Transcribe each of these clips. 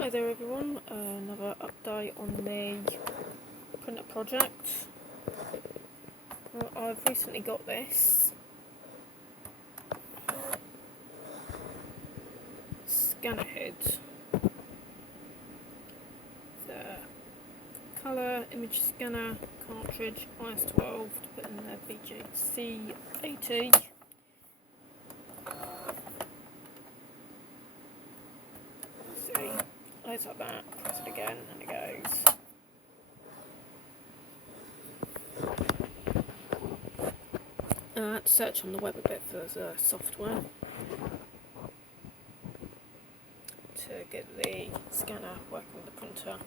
Hi there everyone, another update on the printer project. Well, I've recently got this scanner head, the colour image scanner cartridge IS-12 to put in the bjc-80. See, loads like that, press it again and it goes. I had to search on the web a bit for the software to get the scanner working with the printer.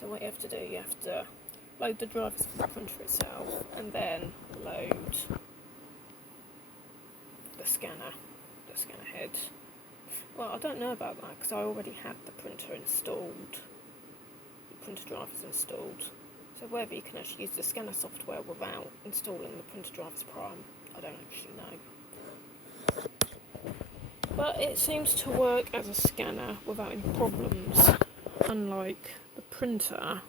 So what you have to do, you have to load the drivers for the printer itself and then load the scanner head. Well, I don't know about that because I already had the printer installed, the printer drivers installed. So whether you can actually use the scanner software without installing the printer drivers prime, I don't actually know. But it seems to work as a scanner without any problems, unlike the printer.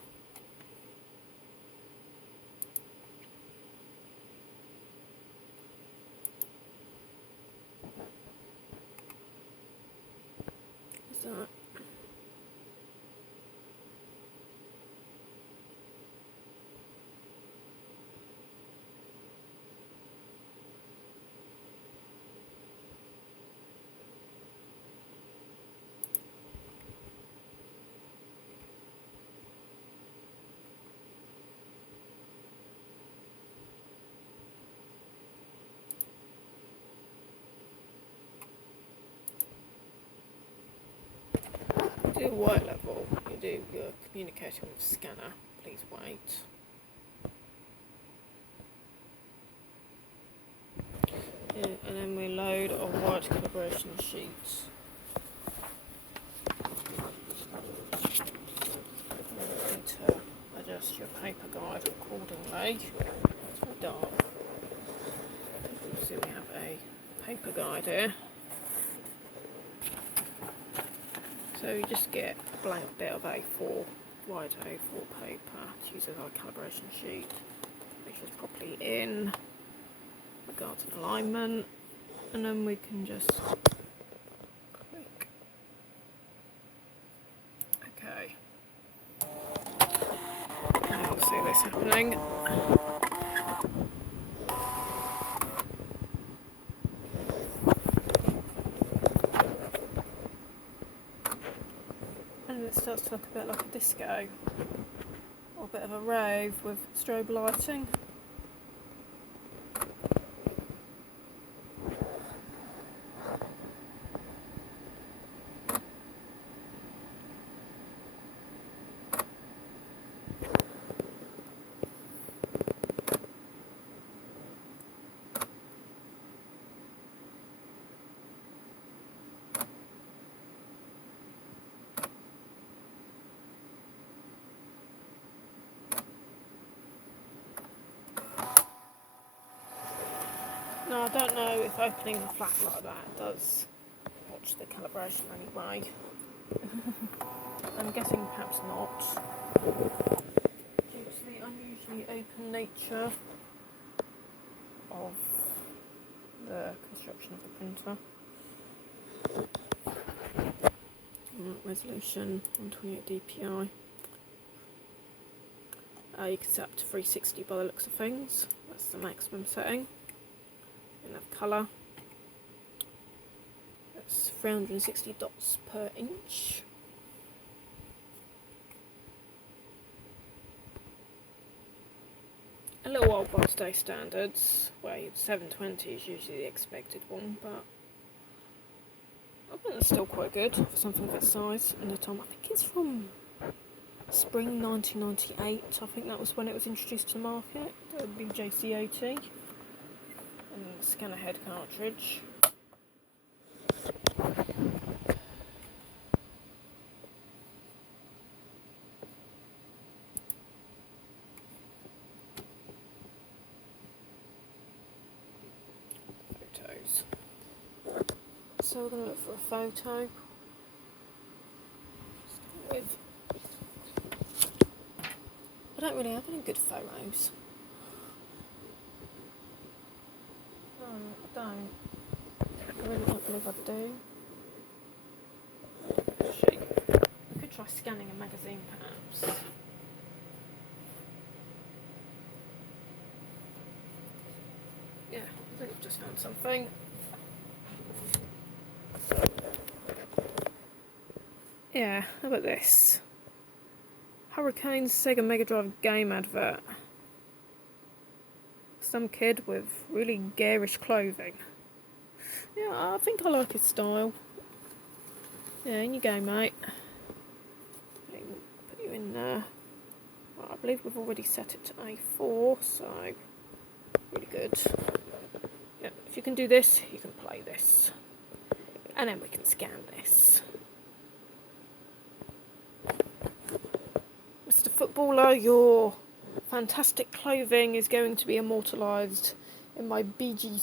Is that? Do white level, you do your communicating with the scanner, please wait. Yeah, and then we load a white calibration sheet. You need to adjust your paper guide accordingly. It's very dark. So we have a paper guide here. So you just get a blank bit of A4, white A4 paper to use as our calibration sheet. Make sure it's properly in regards to alignment, and then we can just click. Okay. Now we'll see this happening. And it starts to look a bit like a disco, or a bit of a rave with strobe lighting. Now I don't know if opening the flap like that does watch the calibration anyway. I'm guessing perhaps not, due to the unusually open nature of the construction of the printer. Resolution 128 dpi. You can set up to 360 by the looks of things. That's the maximum setting. And have colour. That's 360 dots per inch. A little old by today's standards, where 720 is usually the expected one, but I think that's still quite good for something of its size and the time. I think it's from spring 1998. I think that was when it was introduced to the market, the bjc-80 and the scanner head cartridge. Photos. So we're going to look for a photo. with. I don't really have any good photos. I don't. I really don't believe I do. Actually, I could try scanning a magazine perhaps. Yeah, I think I've just found something. Yeah, how about this? Hurricane Sega Mega Drive game advert. Some kid with really garish clothing. Yeah, I think I like his style. Yeah, in you go, mate. Put you in there. Well, I believe we've already set it to A4, so really good. Yeah, if you can do this, you can play this. And then we can scan this. Mr. Footballer, your fantastic clothing is going to be immortalised in my bjc-80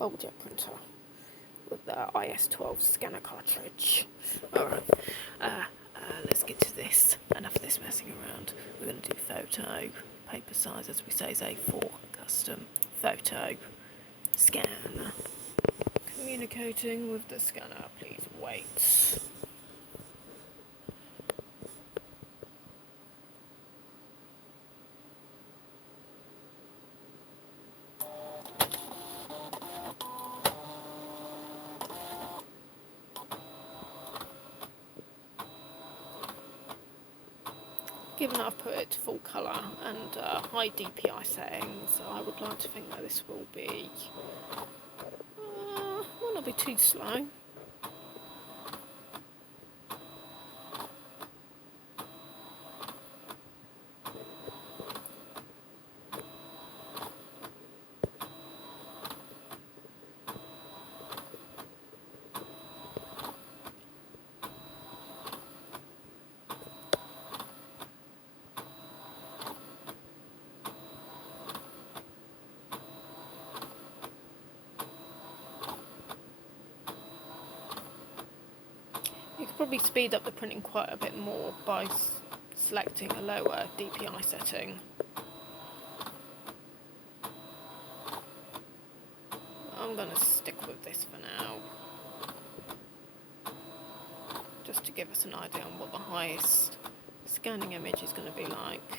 bulkjet printer with the IS-12 scanner cartridge. Alright, let's get to this. Enough of this messing around. We're going to do photo, paper size as we say is A4, custom, photo, scan. Communicating with the scanner, please wait. Given that I've put it to full colour and high DPI settings, I would like to think that this will be, will not be too slow. You could probably speed up the printing quite a bit more by selecting a lower DPI setting. I'm going to stick with this for now, just to give us an idea on what the highest scanning image is going to be like.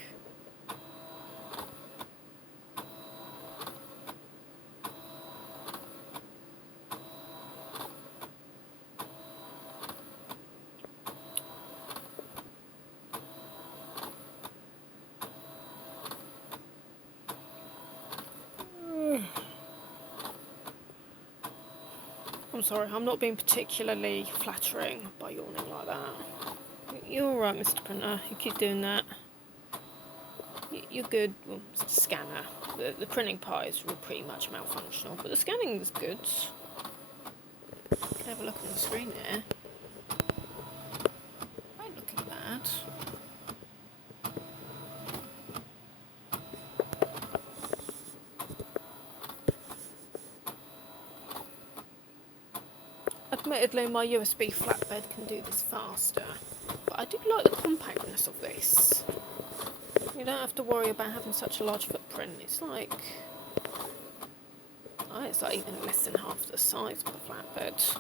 I'm sorry, I'm not being particularly flattering by yawning like that. You're alright, Mr. Printer, you keep doing that. You're good. Well, it's a scanner. The printing part is pretty much malfunctional, but the scanning is good. You can have a look on the screen there. Ain't looking bad. Admittedly, my USB flatbed can do this faster, but I do like the compactness of this. You don't have to worry about having such a large footprint. It's like even less than half the size of the flatbed.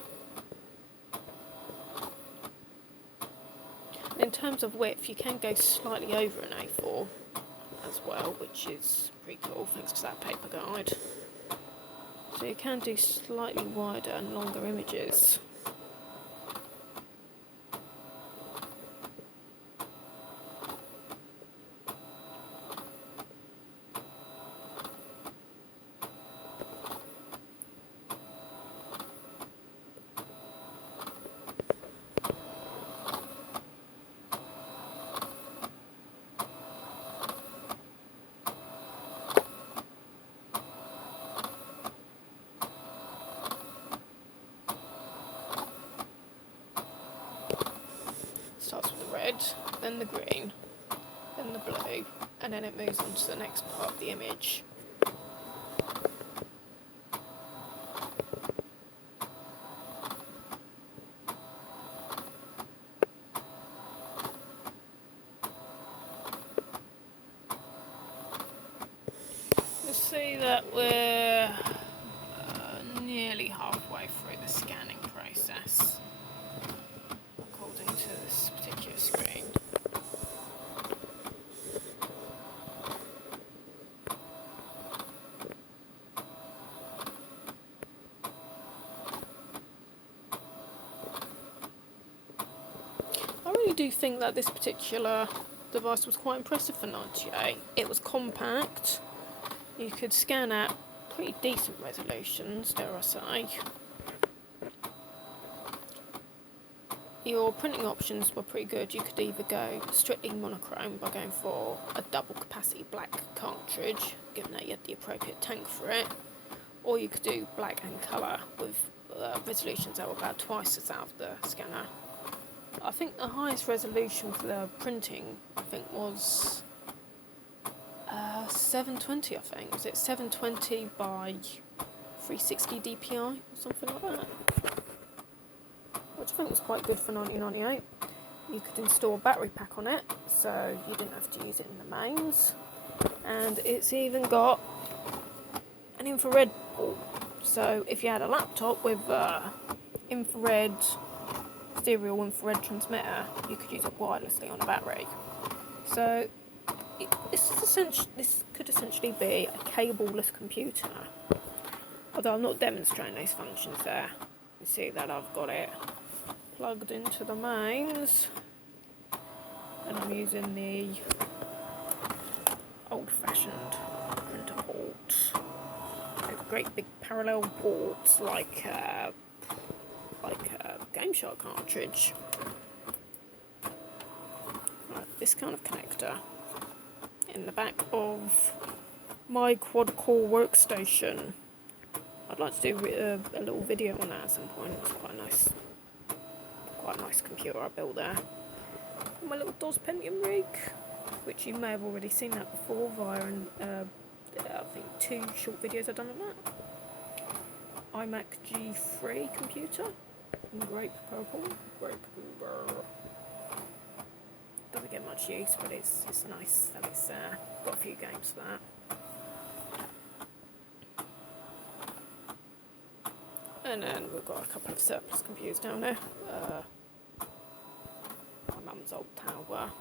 In terms of width, you can go slightly over an A4 as well, which is pretty cool thanks to that paper guide. So you can do slightly wider and longer images. Starts with the red, then the green, then the blue, and then it moves on to the next part of the image. see that we're nearly halfway through the scanning process, according to this particular screen. I really do think that this particular device was quite impressive for 98. It was compact. You could scan at pretty decent resolutions, dare I say. Your printing options were pretty good. You could either go strictly monochrome by going for a double capacity black cartridge, given that you had the appropriate tank for it, or you could do black and colour with resolutions that were about twice as out of the scanner. I think the highest resolution for the printing, was 720, I think. Was it 720 by 360 DPI or something like that? Which I think was quite good for 1998. You could install a battery pack on it, so you didn't have to use it in the mains. And it's even got an infrared port. So if you had a laptop with stereo infrared transmitter, you could use it wirelessly on a battery. So this could essentially be a cableless computer. Although I'm not demonstrating those functions there. You see that I've got it plugged into the mains, and I'm using the old-fashioned printer ports. They're great big parallel ports like a Game Shark cartridge. Right, this kind of connector in the back of my quad-core workstation. I'd like to do a little video on that at some point. It's quite a nice computer I built there. My little DOS Pentium rig, which you may have already seen that before via I think 2 short videos I've done on that. iMac G3 computer in grape purple. Doesn't get much use, but it's nice that it's got a few games for that. And then we've got a couple of surplus computers down there. My mum's old tower.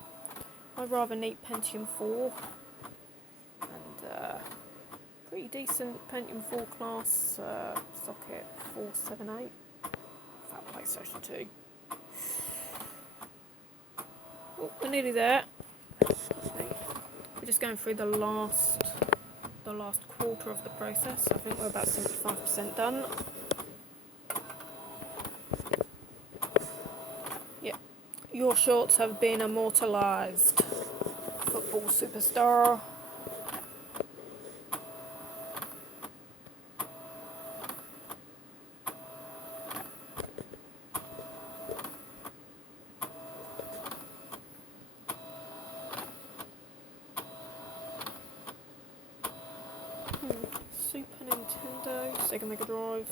My rather neat Pentium 4. And pretty decent Pentium 4 class socket 478. That PlayStation 2. Oh, we're nearly there. We're just going through the last quarter of the process. I think we're about 75% done. Your shorts have been immortalised. Football superstar. Super Nintendo, Sega Mega Drive,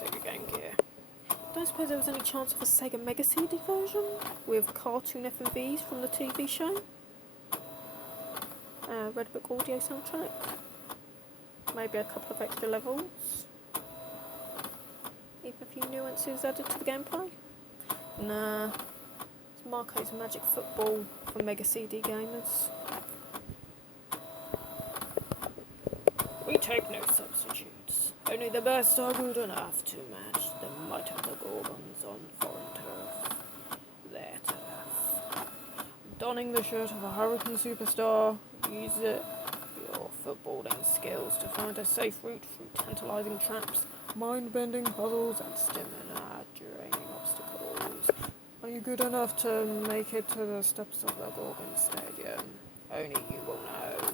Sega Game Gear. I don't suppose there was any chance of a Sega Mega CD version with cartoon FMVs from the TV show. Red Book audio soundtrack. Maybe a couple of extra levels. Even a few nuances added to the gameplay. Nah. It's Marco's Magic Football for Mega CD gamers. We take no substitutes. Only the best are good enough to match the might of the Gorgons on foreign turf. Their turf. Donning the shirt of a Hurricane superstar, use your footballing skills to find a safe route through tantalising traps, mind-bending puzzles, and stamina draining obstacles. Are you good enough to make it to the steps of the Gorgon Stadium? Only you will know.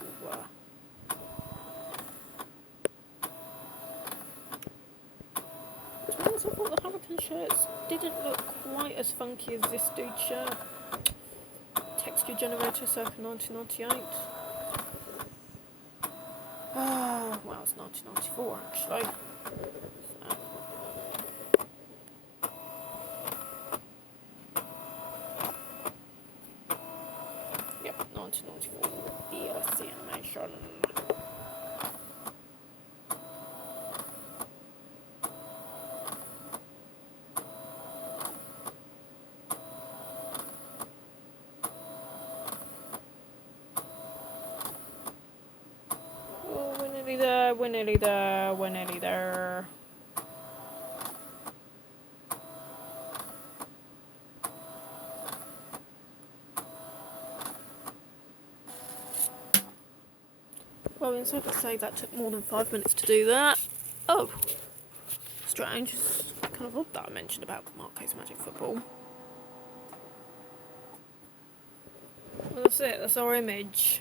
I thought the Hurricane shirts didn't look quite as funky as this dude's shirt. Texture generator circa 1998. Well, it's 1994 actually. So. Yep, 1994 DLC animation. there, we're nearly there, we're nearly there. Well, inside to say that took more than 5 minutes to do that. Oh, strange. It's kind of odd that I mentioned about Marco's Magic Football. Well, that's it, that's our image.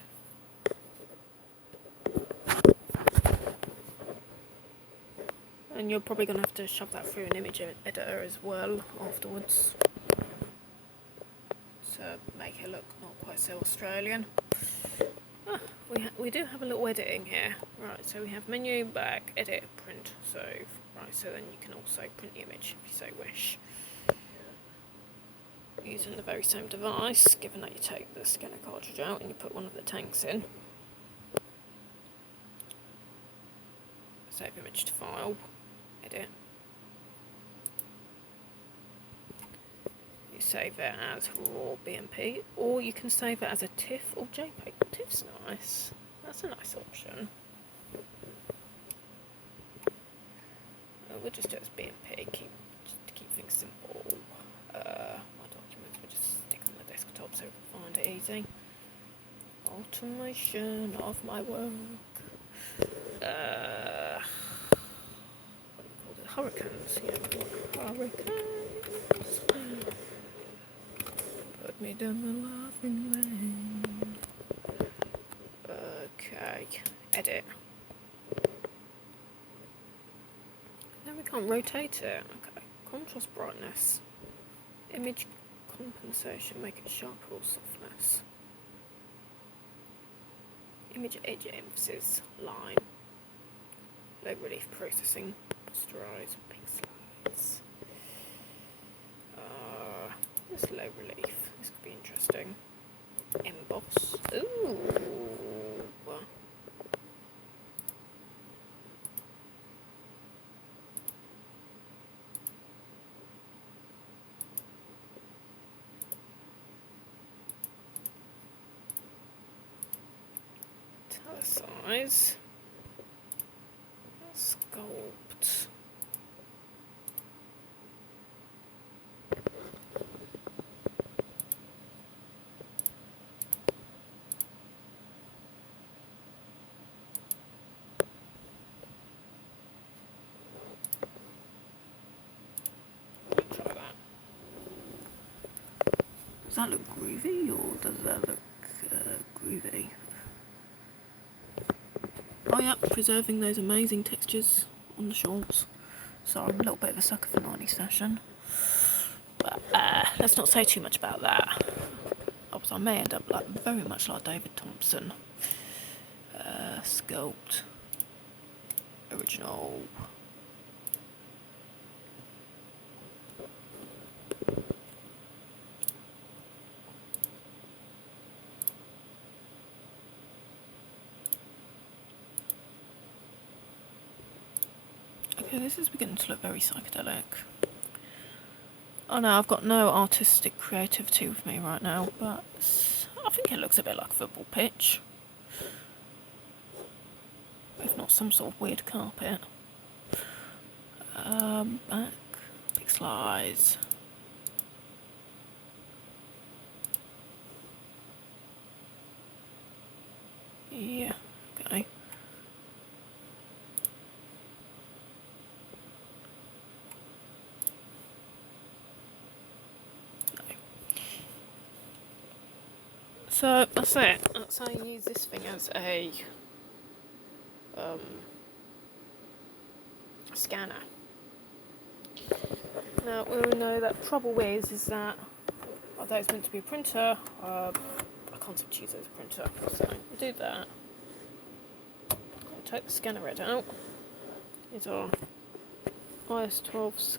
And you're probably going to have to shove that through an image editor as well afterwards to make it look not quite so Australian. Ah, we do have a little editing here. Right, so we have menu, back, edit, print, save. Right, so then you can also print the image if you so wish. Using the very same device, given that you take the scanner cartridge out and you put one of the tanks in. Save image to file, edit. You save it as raw BMP, or you can save it as a TIFF or JPEG. TIFF's nice. That's a nice option. We'll just do it as BMP, just to keep things simple. My documents we'll just stick on the desktop so we can find it easy. Automation of my work. What do you call it? Hurricanes. Yeah, hurricanes. Put me down the laughing lane. Okay, edit. Now we can't rotate it. Okay, contrast brightness. Image compensation, make it sharper or softness. Image edge emphasis, line. Low relief processing, posterize, pink slides. This low relief, this could be interesting. Emboss. Ooh. Size, sculpt, try that. Does that look groovy or does that look groovy? Oh yeah, preserving those amazing textures on the shorts. So I'm a little bit of a sucker for 90s fashion. But let's not say too much about that. I may end up very much like David Thompson. Sculpt. Original. Okay, this is beginning to look very psychedelic. Oh no, I've got no artistic creativity with me right now, but I think it looks a bit like a football pitch. If not some sort of weird carpet. Back, pixelize. Yeah, okay. So that's it. That's how you use this thing as a scanner. Now we all know that trouble is that although it's meant to be a printer, I can't seem to use it as a printer. So we'll do that. I'll take the scanner head out. It's our IS-12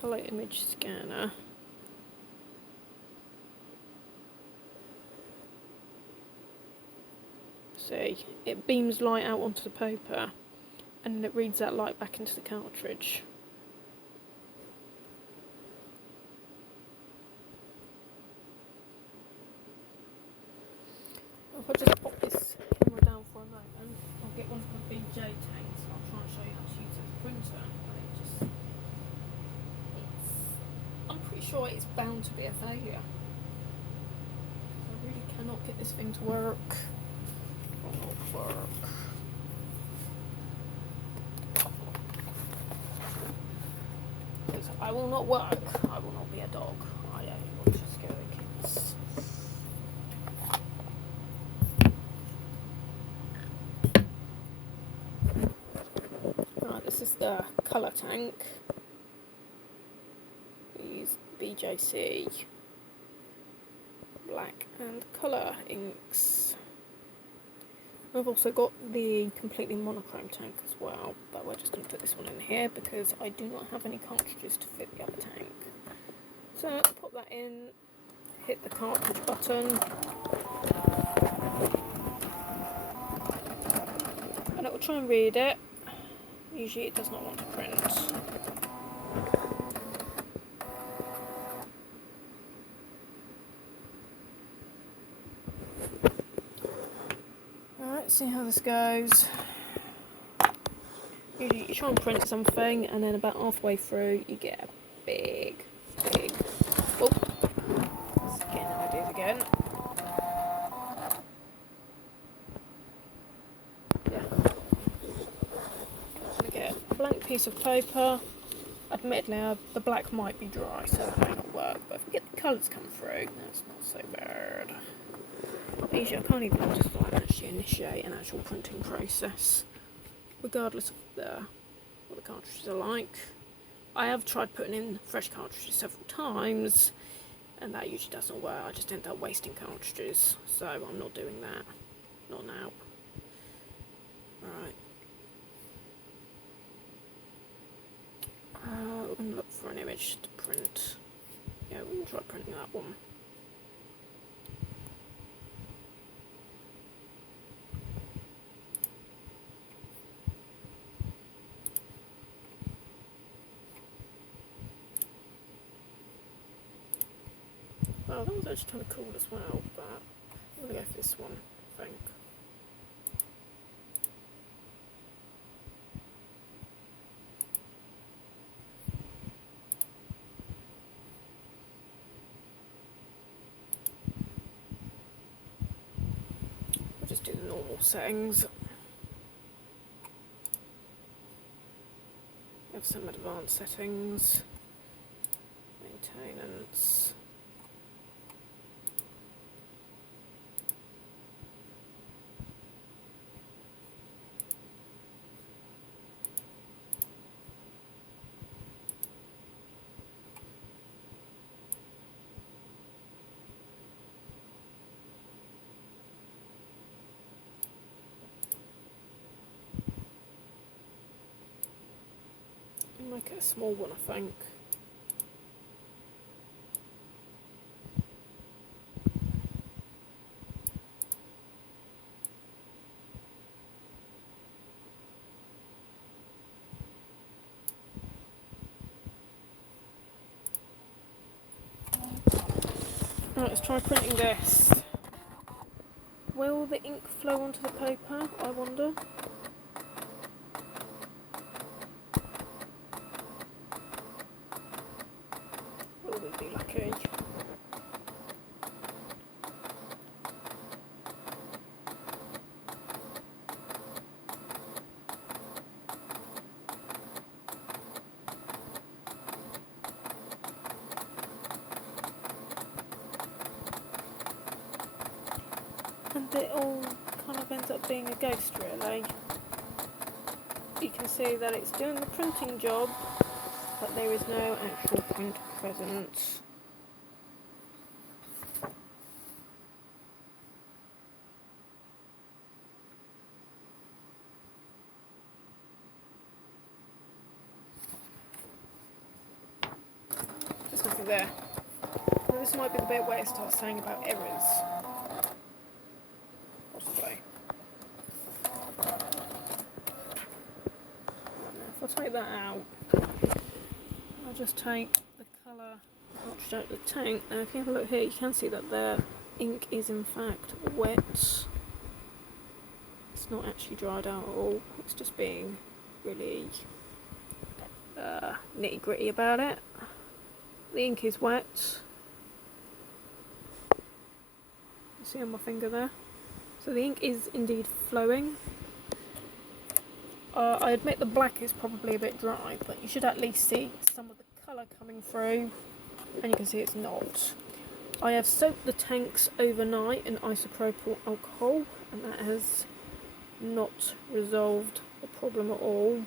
colour image scanner. See, it beams light out onto the paper and it reads that light back into the cartridge. If I just pop this camera down for a moment, I'll get one of the bjc-80 sure it's bound to be a failure. I really cannot get this thing to work. It will not work. Because I will not work. I will not be a dog. I only want to scare kids. Right, this is the colour tank. We use BJC black and colour inks. We've also got the completely monochrome tank as well, but we're just going to put this one in here because I do not have any cartridges to fit the other tank. So pop that in, hit the cartridge button, and it will try and read it. Usually it does not want to print. Alright, see how this goes. Usually you try and print something, and then about halfway through you get a big, oh, it's getting ideas again. Yeah. I'm gonna get a blank piece of paper. Admittedly, the black might be dry, so it might not work, but if we get the colours come through, that's not so bad. Usually I can't even understand actually initiate an actual printing process, regardless of what the cartridges are like. I have tried putting in fresh cartridges several times, and that usually doesn't work. I just end up wasting cartridges, so I'm not doing that. Not now. Alright. We're going to look for an image to print. Yeah, we're going to try printing that one. Well, that was actually kind of cool as well, but I'm going to go for this one, I think. We'll just do the normal settings. We have some advanced settings. Maintenance. Make it a small one, I think. Right, let's try printing this. Will the ink flow onto the paper, I wonder? Will we be lucky? And it all kind of ends up being a ghost, really. You can see that it's doing the printing job, but there is no actual print present. There's nothing there. Now this might be the bit where it starts saying about errors. Possibly. If I take that out, I'll just take the colour cartridge out of the tank. Now if you have a look here, you can see that the ink is in fact wet. It's not actually dried out at all. It's just being really nitty gritty about it. The ink is wet. You see on my finger there? So the ink is indeed flowing. I admit the black is probably a bit dry, but you should at least see some of the colour coming through, and you can see it's not. I have soaked the tanks overnight in isopropyl alcohol, and that has not resolved the problem at all.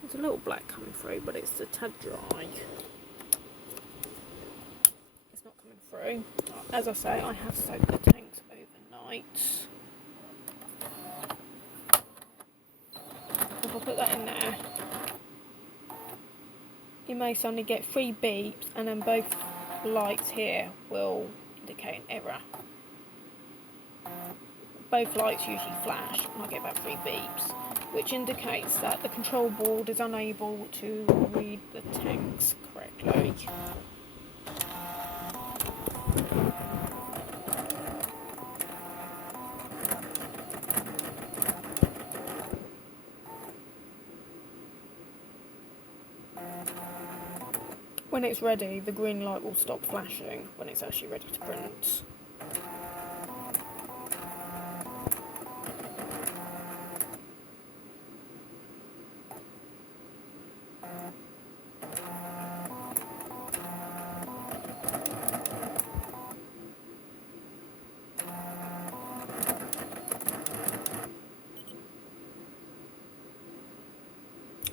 There's a little black coming through, but it's a tad dry. It's not coming through. As I say, I have soaked the tanks overnight. If I put that in there, you may suddenly get 3 beeps, and then both lights here will indicate an error. Both lights usually flash, and I get about 3 beeps, which indicates that the control board is unable to read the tanks correctly. When it's ready, the green light will stop flashing when it's actually ready to print.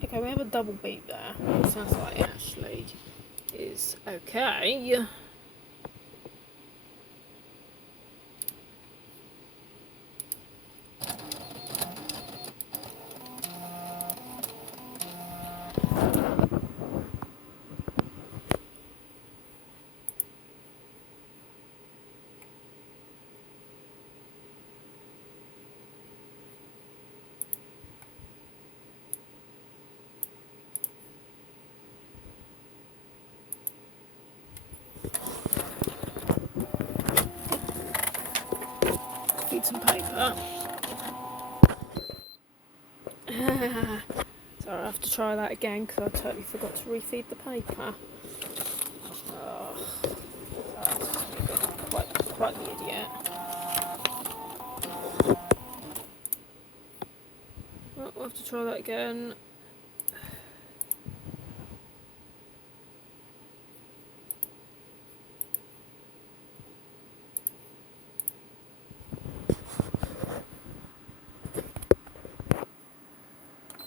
Okay, we have a double beep there. It sounds like it actually is okay. Need some paper. Sorry, I have to try that again because I totally forgot to refeed the paper. Quite the idiot. Well, we'll have to try that again.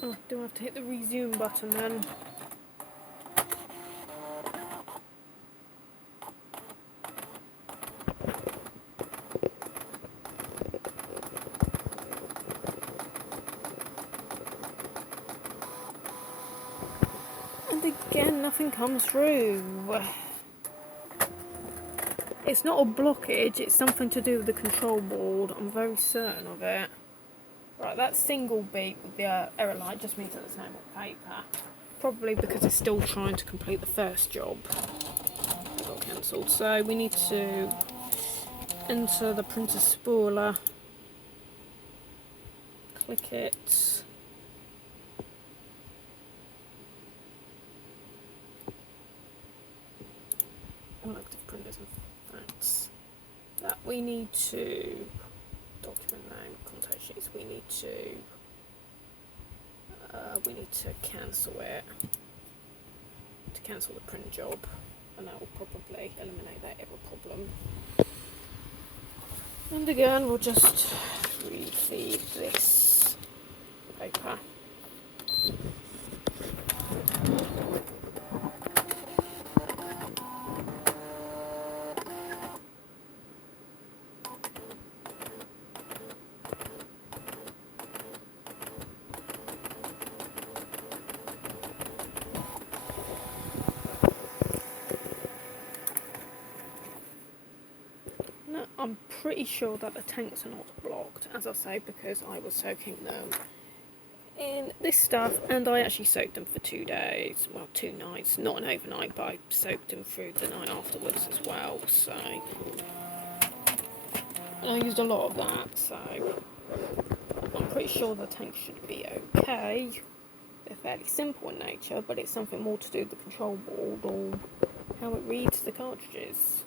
Oh, do I have to hit the resume button then? And again, nothing comes through. It's not a blockage, it's something to do with the control board. I'm very certain of it. Right, that single beep with the error light just means that there's no more paper. Probably because it's still trying to complete the first job. That got cancelled. So we need to enter the printer spooler. Click it. All active printers and facts. That we need to document name, contact sheets. We need to cancel it. To cancel the print job, and that will probably eliminate that error problem. And again, we'll just refeed this paper. I'm pretty sure that the tanks are not blocked, as I say, because I was soaking them in this stuff, and I actually soaked them for 2 days, well 2 nights, not an overnight, but I soaked them through the night afterwards as well, so and I used a lot of that, so I'm pretty sure the tank should be okay. They're fairly simple in nature, but it's something more to do with the control board or how it reads the cartridges.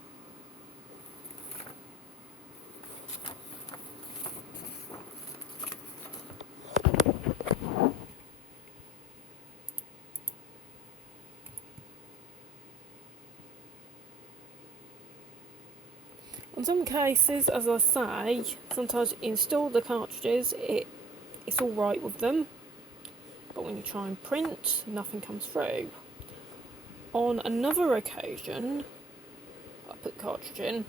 In some cases, as I say, sometimes you install the cartridges, it's alright with them, but when you try and print, nothing comes through. On another occasion, I put the cartridge in,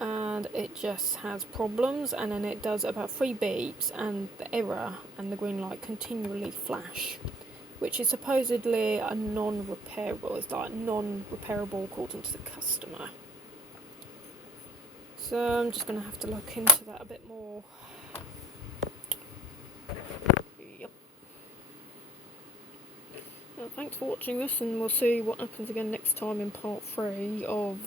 and it just has problems, and then it does about 3 beeps, and the error and the green light continually flash, which is supposedly a non-repairable. It's like non-repairable according to the customer. So I'm just going to have to look into that a bit more. Yep. Well, thanks for watching this, and we'll see what happens again next time in part 3 of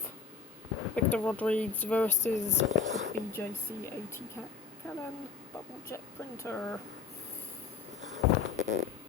Victor Rodriguez versus the bjc-80 canon bubble jet printer.